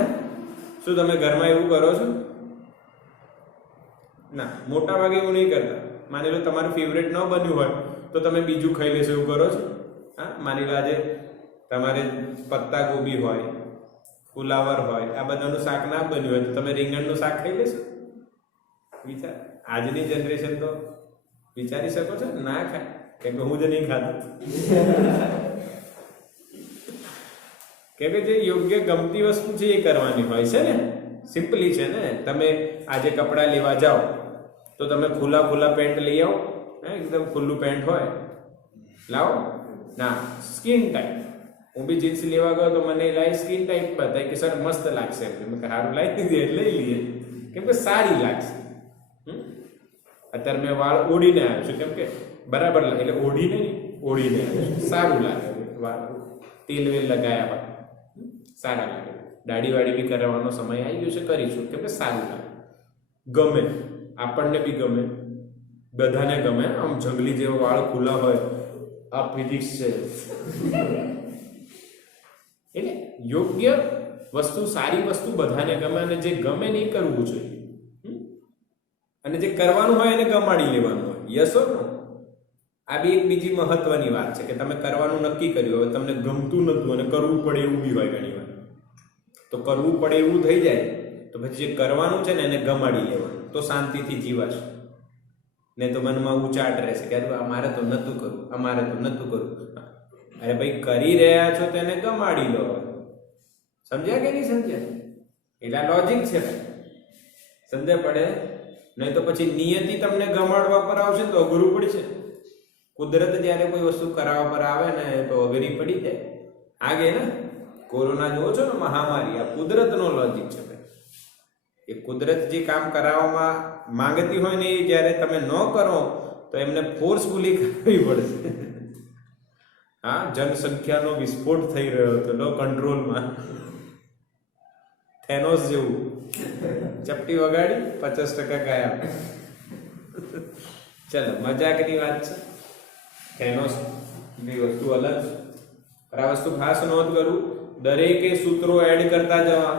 શું તમે ઘરમાં એવું કરો છો? ના, મોટા ભાગે એવું નહીં કરતા. માની લો તમારું ફેવરેટ ન બન્યું હોય તો તમે બીજું ખાઈ લેશો, એવું કરો છો? હા, માની લો આજે તમારે પત્તા ગોબી હોય, ફુલાવર હોય, આ બધાનું શાક ના બન્યું હોય તો તમે રીંગણનું શાક ખાઈ લેશો? વિચાર. આજની જનરેશન તો વિચારી શકો છો ના ખાય, કેમ કે હું જ નહીં ખાતો. કેમ કે જે યોગ્ય ગમતી વસ્તુ છે એ કરવાની હોય છે ને. સિમ્પલી છે ને. તમે આજે કપડાં લેવા જાઓ તો તમે ખુલ્લા પેન્ટ લઈ આવો, એકદમ ખુલ્લું પેન્ટ હોય, લાવો ના, સ્કિન ટાઈપ. હું બી જીન્સ લેવા ગયો તો મને લાઈ સ્કિન ટાઈપ બતાવી કે સર મસ્ત લાગશે, મેં સારું લાવી દીધી એટલે લઈ લઈએ, કેમ કે સારી લાગશે. અત્યારે મેં વાળ ઓઢીને આવ્યો છું, કેમ કે બરાબર લાગે, એટલે ઓઢીને આવ્યો છું, સારું લાગે. વાળ તેલ વેલ લગાયા હોય સારા લાગે. દાઢી વાડી બી કરવાનો સમય આવી ગયો છે, કરીશું, કેમ કે સારું લાગે, ગમે, આપણને બી ગમે, બધાને ગમે. આમ જંગલી જેવા વાળ ખુલ્લા હોય, આ ફિઝિક્સ છે. એટલે યોગ્ય વસ્તુ, સારી વસ્તુ બધાને ગમે, અને જે ગમે ને એ કરવું જોઈએ, અને જે કરવાનું હોય એને ગમાડી લેવાનું હોય. યસ ઓર નો? આ બી એક બીજી મહત્વની વાત છે કે તમે કરવાનું નક્કી કર્યું, હવે તમને ગમતું નતું અને કરવું પડે એવું બી હોય ઘણી વાર. તો કરવું પડે એવું થઈ જાય તો પછી જે કરવાનું છે ને એને ગમાડી લેવાનું, તો શાંતિથી જીવાશે. ને તો મનમાં ઉચાટ રહેશે કે અમારે તો નતું કરવું, અમારે તો નતું કરવું. અરે ભાઈ, કરી રહ્યા છો તેને ગમાડી લો. સમજ્યા કે નહીં સમજ્યા? એટલે લોજિક છે, સમજ્યા પડે? નહીં તો પછી નિયતિ તમને ગમાડવા પર આવશે તો અઘરું પડશે. કુદરત જ્યારે કોઈ વસ્તુ કરાવવા પર આવે ને તો અઘરી પડી જાય. આગે ને કોરોના જોવો છો ને, મહામારી, આ કુદરતનો લોજિક છે ભાઈ. એ કુદરત જે કામ કરાવવામાં માંગતી હોય ને એ જ્યારે તમે ન કરો તો એમને ફોર્સફુલી કરવી પડશે. હા, જનસંખ્યાનો વિસ્ફોટ થઈ રહ્યો હતો નો કંટ્રોલમાં, થેનોસ જેવું ચપટી વગાડી 50% ગાયબ. ચલો, મજાકની વાત છે. થેનોસ ની વસ્તુ અલગ છે, પણ આ વસ્તુ ખાસ નોંધ કરું, દરેકે સૂત્રો એડ કરતા જવા.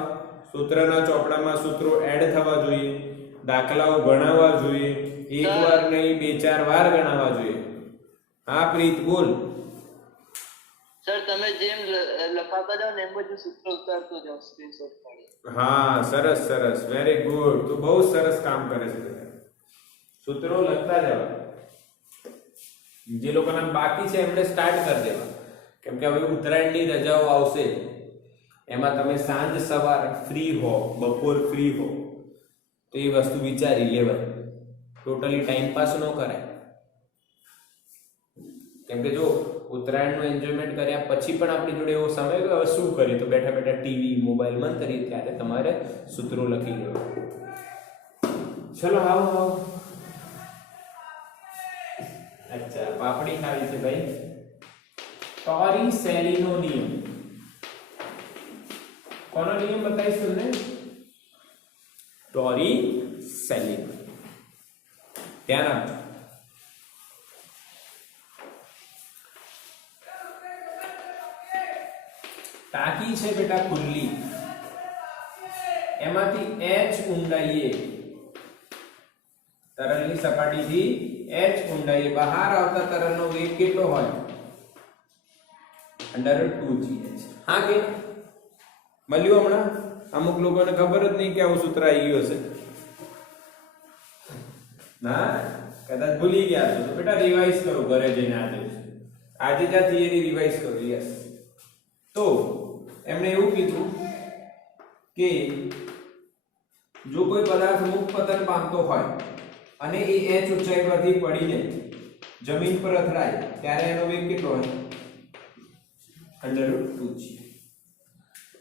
સૂત્રના ચોપડામાં સૂત્રો એડ થવા જોઈએ, દાખલાઓ ગણાવવા જોઈએ, એક વાર નહીં 2-4 વાર ગણાવવા જોઈએ. હા પ્રીત, બોલ. સર તમે જેમ લખાતા જાવ ને એમ જ સૂત્ર ઉતારતો જાવ, સ્ક્રીનશોટ પાડી. હા, સરસ સરસ, વેરી ગુડ. તું બહુ સરસ કામ કરે છે. સૂત્રો લખતા જવા. જે લોકોના બાકી છે એમણે સ્ટાર્ટ કરી દેવા, કેમ કે હવે ઉત્તરાયણની રજાઓ આવશે. એમાં તમે સાંજ સવાર ફ્રી હો, બપોર ફ્રી હો, તો એ વસ્તુ વિચારી લેવાય. ટોટલી ટાઈમ પાસ ન કરાય. કેમ કે જો ઉત્તરાયણનું એન્જોયમેન્ટ કર્યા પછી પણ આપણી જોડે એવો સમય કે હવે શું કરીએ, તો બેઠા બેઠા ટીવી મોબાઈલ બંધ કરીએ, ત્યારે તમારે સૂત્રો લખી લેવા. ચલો આવો આવો. અચ્છા, પાપડી ખાવી છે ભાઈ. ટોરિસેલીનો નિયમ. કોનો નિયમ બતાવીશ તમને? ટોરિસેલીનો. ધ્યાન આપજો. ટાંકી છે બેટા ખુલ્લી, એમાંથી h ઊંડાઈએ, તરલની સપાટીથી h ઊંડાઈએ બહાર આવતા તરલનો વેગ કેટલો હોય? √2gh. હા કે મળ્યું હમણાં? અમુક લોકોને ખબર જ નહીં કે આવું સૂત્ર આવી ગયું હશે. ના, કદાચ ભૂલી ગયા છો તો બેટા રિવાઇઝ કરો ઘરે જઈને. આજે જ આ થિયરી રિવાઇઝ કરો. યસ. તો એમણે એવું કીધું કે જો કોઈ પદાર્થ મુક્ત પતન પામતો હોય અને એ h ઊંચાઈ પરથી પડીને જમીન પર અથડાય ત્યારે એનો વેગ કેટલો હોય? √2g.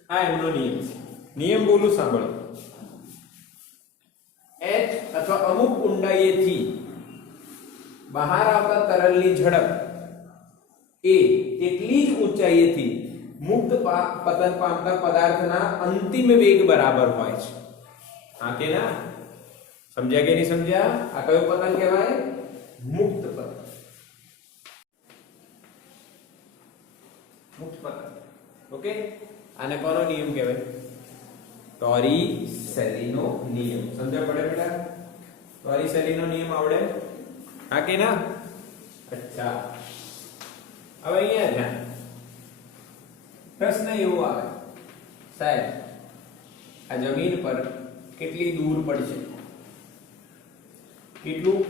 આ એમનો નિયમ છે. નિયમ બોલું સાંભળો. h અથવા અમુક ઊંડાઈએથી બહાર આવતા તરલની ઝડપ એ તેટલી જ ઊંચાઈએથી મુક્ત પતન પામતા પદાર્થના અંતિમ વેગ બરાબર હોય છે. હા કે ના? સમજ્યા કે નહીં સમજ્યા? આ કયો પતન કહેવાય? મુક્ત પતન. મુક્ત પતન. ઓકે, આને કોનો નિયમ કહેવાય? ટોરિસેલીનો નિયમ. સમજ્યા પડે બેટા? ટોરિસેલીનો નિયમ આવડે? હા કે ના? અચ્છા, હવે અહીંયા ધ્યાન. પ્રશ્ન એવો આવે, સાહેબ આ જમીન પર કેટલી દૂર પડશે, કેટલું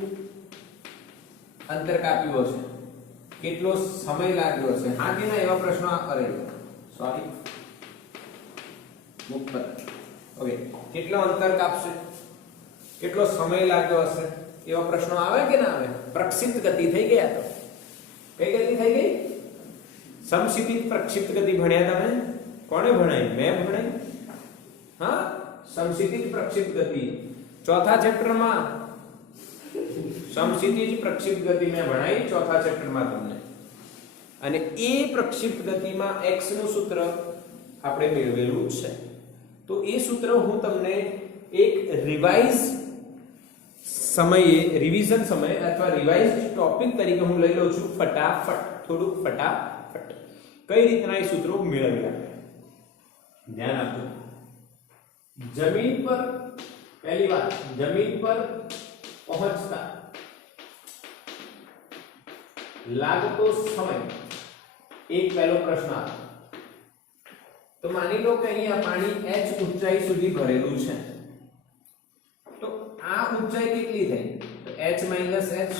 અંતર કાપ્યું હશે, કેટલો સમય લાગ્યો હશે? હા કે ના? એવા પ્રશ્નો કરે. સોરી, મુક્ત. ઓકે, કેટલો અંતર કાપશે, કેટલો સમય લાગ્યો હશે, એવા પ્રશ્નો આવે કે ના આવે? પ્રક્ષિપ્ત ગતિ થઈ ગયા. તો કઈ ગતિ થઈ ગઈ? સમક્ષિતિજ પ્રક્ષિપ્ત ગતિ ભણ્યા તમે? કોણે ભણાઈ? મેં ભણાઈ. હા, સમક્ષિતિજ પ્રક્ષિપ્ત ગતિ ચોથા ચેપ્ટરમાં. સમક્ષિતિજ પ્રક્ષિપ્ત ગતિ મેં ભણાઈ ચોથા ચેપ્ટરમાં તમને. અને એ પ્રક્ષિપ્ત ગતિમાં x નું સૂત્ર આપણે મેળવેલું છે. તો એ સૂત્ર હું તમને એક રિવાઇઝ સમયે, રિવિઝન સમયે અથવા રિવાઇઝ ટોપિક તરીકે હું લઈ લઉં છું. ફટાફટ, થોડુંક ફટાફટ કઈ રીતના એ સૂત્રો મેળવ્યા, ધ્યાન આપજો. જમીન પર, પહેલી વાત, જમીન પર પહોંચતા લાગતો સમય, એક પહેલો પ્રશ્ન આવે. તો માની લો કે અહીંયા પાણી h ઊંચાઈ સુધી ભરેલું છે. તો આ ઊંચાઈ કેટલી થઈ? તો h - h.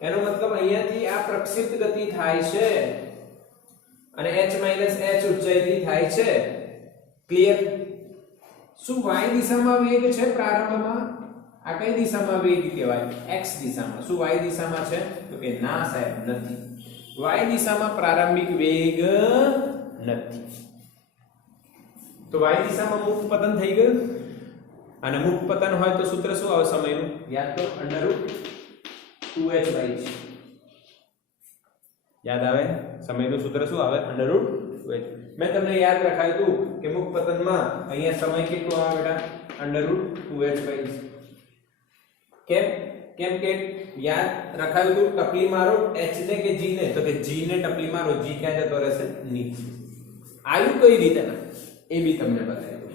એનો મતલબ અહીંયાથી આ પ્રક્ષિપ્ત ગતિ થાય છે અને h - h ઊંચાઈથી થાય છે. ક્લિયર? શું y દિશામાં વેગ છે પ્રારંભમાં? આ કઈ દિશામાં વેગ કહેવાય? x દિશામાં. શું y દિશામાં છે? તો કે ના સાહેબ નથી. y દિશામાં પ્રારંભિક વેગ નથી. તો y દિશામાં મુક્ત પતન થઈ ગયું. અને મુક્ત પતન હોય તો સૂત્ર શું આવે સમયનું? યાદ કરો, √2h/g. યાદ આવે? સમયનું સૂત્ર શું આવે? √2h. મેં તમને યાદ રખાયું હતું કે મુક્ત પતનમાં અહીંયા સમય કેટલો આવે બેટા? √2h/g. કેમ કે યાદ રખાયું હતું ટપલી મારો h ને કે g ને? તો કે g ને ટપલી મારો, g ક્યાં જતો રહેશે? નીચે. આયુ કઈ રીતે ના એ બી તમને બતાવ્યું.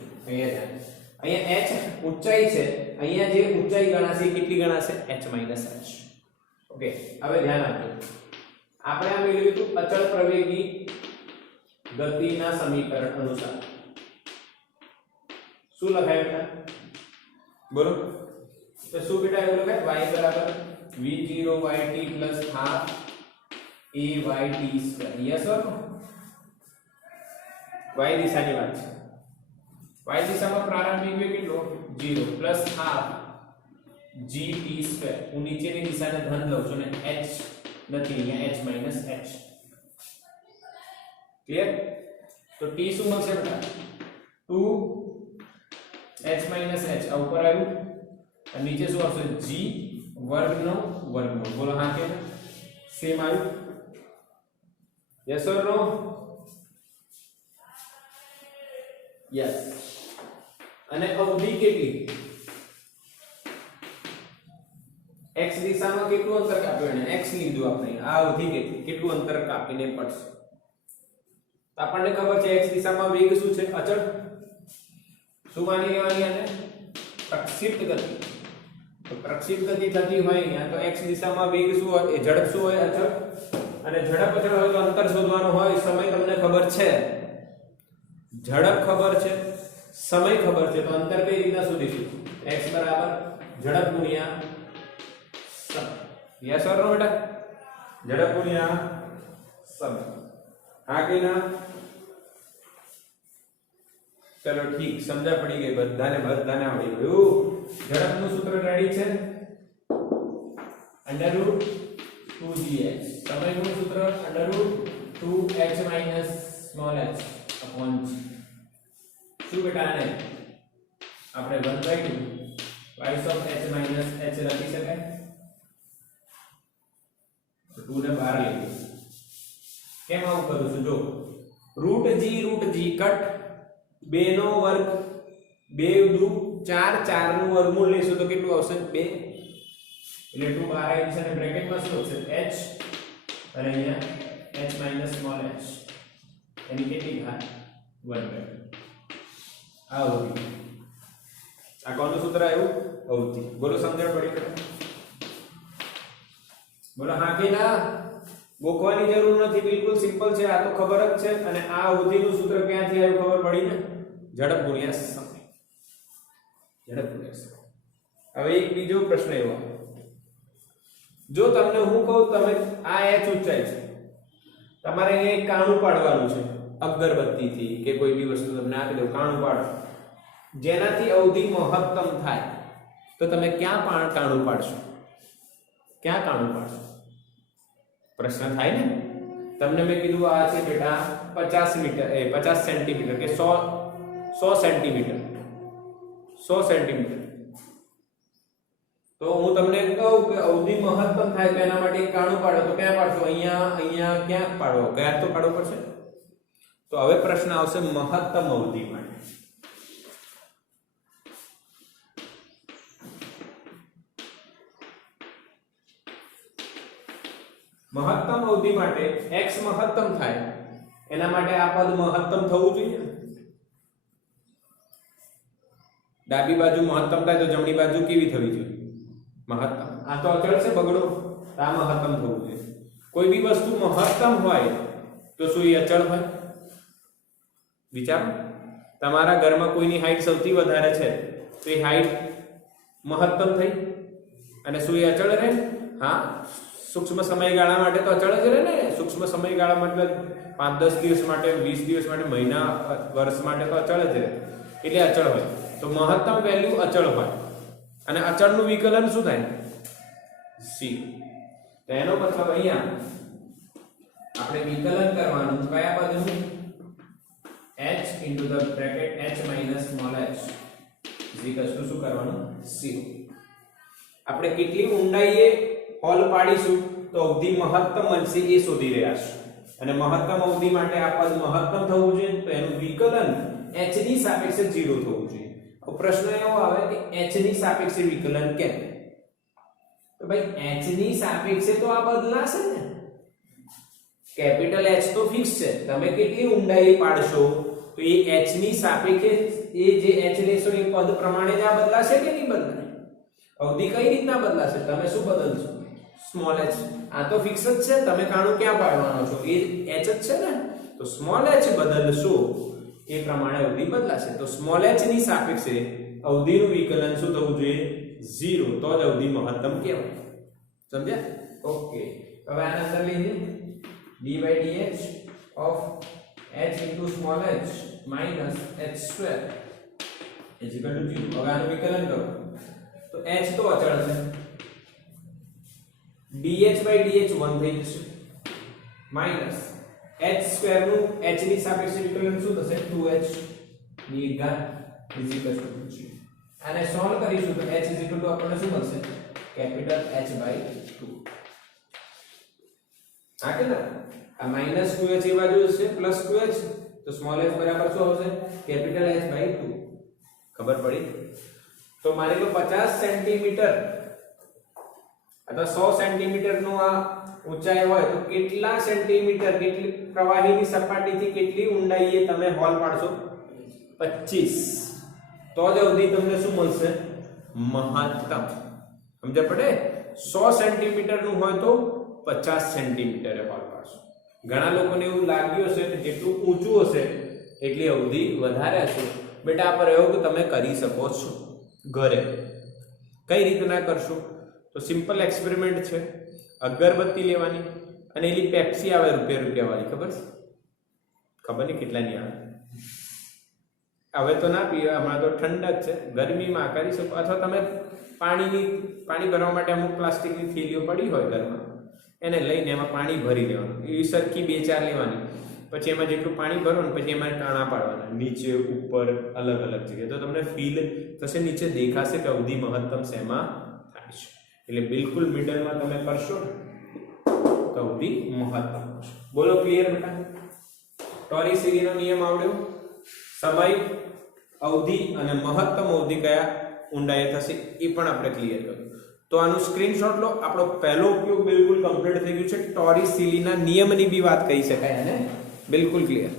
અહીંયા h ઊંચાઈ છે, અહીંયા જે ઊંચાઈ ગણાશે એ કેટલી ગણાશે? h - h. ઓકે, હવે ધ્યાન આપજો. આપણે આ મેળવ્યું હતું અચળ પ્રવેગી ગતિના સમીકરણ અનુસાર. શું લખાય બેટા? બોલો. તો શું બેટા એવું લખાય? y બરાબર v0yt plus half ayt square. Yes or no? y દિશાની વાત છે. y દિશામાં પ્રારંભિક વેગ કેટલો? 0 plus half gt square. હું નીચેની દિશાને ધન લઉં છું ને h નથી, અહીંયા h - h. ક્લિયર? તો t શું મળશે બેટા? 2h - h. આ ઉપર આવ્યું અને નીચે શું આવશે? g વર્ગનો વર્ગનો. બોલો હા કે સેમ આવ્યું? Yes or no? યસ. અને અવધિ કેટલી? x દિશામાં કેટલું અંતર કાપ્યું? એને x લીધું આપણે. આ અવધિ કેટલું અંતર કાપીને પડશે? તો આપણને ખબર છે x દિશામાં વેગ શું છે? અચળ. શું માની લેવાની આને? પ્રક્ષિપ્ત ગતિ. તો પ્રક્ષિપ્ત ગતિ થતી હોય અહીંયા તો x દિશામાં વેગ શું હોય? એ ઝડપ શું હોય? અચળ. અને ઝડપ અચળ હોય તો અંતર શોધવાનું હોય. સમય તમને ખબર છે, ઝડપ ખબર છે, સમય ખબર છે, તો અંતર કઈ રીતના શોધીશું? x બરાબર ઝડપ ગુણ્યા સમય. યસ ઓર નો બેટા? ઝડપ ગુણ્યા સમય. હા કે ના? ચલો ઠીક, સમજા પડી ગઈ બધાને આવડી ગયું. ઝડપનું સૂત્ર રેડી છે? √2gh. સમયનું સૂત્ર √2h - h upon g. શું બેટા આને આપણે 1/2 y of h - h લખી શકાય? તો 2 ને બહાર લઈ. કેમ આવું કરું છું? જો √g કટ 2 નો વર્ગ 2 દુ 4, 4 નું વર્ગમૂળ લેશું તો કેટલું આવશે? 2. એટલે 2 બહાર આવી છે અને બ્રેકેટમાં શું હશે? h અને અહીંયા h - h. એની કેટલી ઘાત? 1/2. આ અવધિ. આ કોનું સૂત્ર આવ્યું? અવધિ. બોલો સમજણ પડી બેટા? બોલો હા કે ના? ગોખવાની જરૂર નથી, બિલકુલ સિમ્પલ છે. આ તો ખબર જ છે. અને આ અવધિનું સૂત્ર ક્યાંથી આવ્યું? ખબર પડી ને? ઝડપ ગુણ્યા સમય. ઝડપ ગુણ્યા સમય. હવે એક બીજો પ્રશ્ન એવો, જો તમને હું કહું તમે આ h ઊંચાઈ છે, તમારે અહીંયા એક કાણું પાડવાનું છે અગરબત્તીથી કે કોઈ બી વસ્તુ તમને આપી દઉં, કાણું પાડો, જેનાથી અવધિ મહત્તમ થાય, તો તમે ક્યાં કાણું પાડશો? ક્યાં કાણું પાડશો? પ્રશ્ન થાય ને? તમને મેં કીધું આ છે બેટા 50 મીટર 50 સેન્ટીમીટર કે 100 સેન્ટીમીટર 100 સેન્ટીમીટર. તો હું તમને કહું કે અવધિ મહત્તમ થાય તો એના માટે એક કાણું પાડો, તો ક્યાં પાડશો? અહીંયા ક્યાં પાડવો? ક્યાં તો પાડવો પડશે. તો હવે પ્રશ્ન આવશે મહત્તમ અવધિ માટે. મહત્તમ અવધિ માટે x મહત્તમ થાય એના માટે આ પદ મહત્તમ થવું જોઈએ. ડાબી બાજુ મહત્તમ થાય તો જમણી બાજુ કેવી થવી જોઈએ? મહત્તમ. આ તો અચળ છે બગડો, આ મહત્તમ થવું જોઈએ. કોઈ બી વસ્તુ મહત્તમ હોય તો શું એ અચળ હોય? વિચારો. તમારા ઘરમાં કોઈની હાઈટ સૌથી વધારે છે તો એ હાઈટ મહત્તમ થઈ અને શું એ અચળ રહે? હા, સૂક્ષ્મ સમયગાળા માટે તો અચળ જ રહે ને. સૂક્ષ્મ સમયગાળા મતલબ 5-10 દિવસ માટે, 20 દિવસ માટે, મહિના, વર્ષ માટે તો અચળ જ રહે, એટલે અચળ હોય. તો મહત્તમ વેલ્યુ અચળ હોય અને અચળનું વિકલન શું થાય? 0. તો એનો મતલબ અહીંયા આપણે વિકલન કરવાનું કયા પદનું? h into the bracket h minus small h is equals to શું કરવાનું? 0. આપણે કેટલી ઊંડાઈએ હોલ પાડીશું તો અવધિ મહત્તમ મળશે એ શોધી રહ્યા છે. અને મહત્તમ અવધિ માટે આ પદ મહત્તમ થવું જોઈએ તો એનું વિકલન h ની સાપેક્ષે 0 થવું જોઈએ. હવે પ્રશ્ન એવો આવે કે h ની સાપેક્ષે વિકલન કેમ? તો ભાઈ h ની સાપેક્ષે તો આ બદલાશે ને. કેપિટલ H તો ફિક્સ છે, તમે કેટલી ઊંડાઈ પાડશો તો એ h ની સાપેક્ષે એ જે h લેશો એ પદ પ્રમાણે જ આ બદલાશે કે નહીં બદલાય? અવધિ કઈ રીતના બદલાશે? તમે શું બદલશો? Small h. આ તો ફિક્સ જ છે, તમે કાણું ક્યાં પાડવાનો છો? એ h જ છે ને. તો સ્મોલ h બદલશો એ પ્રમાણે અવધિ બદલાશે. તો સ્મોલ h ની સાપેક્ષે અવધિનું વિકલન શું થવું જોઈએ? 0. તો જ અવધિ મહત્તમ કહેવાય. સમજ્યા? ઓકે. હવે આના અંદર લઈએ d/dh of h into small h minus h square is equal to 0. હવે આનું વિકલન કરો તો h તો અચળ છે, dh/dh 1 થઈ જશે માઈનસ h સ્ક્વેર નું h ની સાપેક્ષે વિકલન શું થશે? 2h ની ઘાત is equal to 0. આને સોલ્વ કરીશું તો h is equal to આપણને શું મળશે? Capital h/2. આ કે ના આ માઈનસ 2h એ બાજુ હશે પ્લસ 2h તો સ્મોલ h બરાબર શું આવશે? Capital h/2. ખબર પડી? તો માની લો 50 સેન્ટીમીટર અથવા 100 સેન્ટીમીટર નું આ ઊંચાઈ હોય તો કેટલા સેન્ટીમીટર કેટલી પ્રવાહીની સપાટીથી કેટલી ઊંડાઈએ તમે હોલ પાડશો? 25. તો જ અવધિ તમને શું મળશે? મહત્તમ. સમજ પડે? 100 સેન્ટીમીટર નું હોય તો 50 સેન્ટીમીટરે હોલ પાડશો. ઘણા લોકોને એવું લાગ્યું હશે કે જેટલું ઊંચું હશે એટલી અવધિ વધારે હશે. બેટા આ પ્રયોગ તમે કરી શકો છો ઘરે. કઈ રીતના કરશો? તો સિમ્પલ એક્સપેરિમેન્ટ છે. અગરબત્તી લેવાની અને એલી પેપ્સી આવે રૂપિયા વાળી, ખબર છે? ખબર નહીં કેટલાની આવે. હવે તો ના પીવે, હમણાં તો ઠંડક છે. ગરમીમાં કરી શકો. અથવા તમે પાણી ભરવા માટે અમુક પ્લાસ્ટિકની થેલીઓ પડી હોય ઘરમાં, એને લઈને એમાં પાણી ભરી દેવાનું. એવી સરખી 2-4 લેવાની. પછી એમાં જેટલું પાણી ભરો ને પછી એમાં કાણા પાડવાના, નીચે ઉપર અલગ અલગ જગ્યાએ. તો તમને ફીલ થશે, નીચે દેખાશે કે અવધિ મહત્તમ શેમાં થાય છે. એટલે બિલકુલ મિડલમાં તમે કરશો તો અવધિ મહત્તમ થશે. બોલો ક્લિયર બેટા? ટોરિસીરીનો નિયમ આવડ્યો? સમય, અવધિ અને મહત્તમ અવધિ કયા ઊંડાઈએ થશે એ પણ આપણે ક્લિયર કર્યું. તો આનું સ્ક્રીનશોટ લો. આપણો પહેલો ઉપયોગ બિલકુલ કમ્પ્લીટ થઈ ગયું છે. ટોરિસીલીના નિયમની બી વાત કહી શકાય અને બિલકુલ ક્લિયર.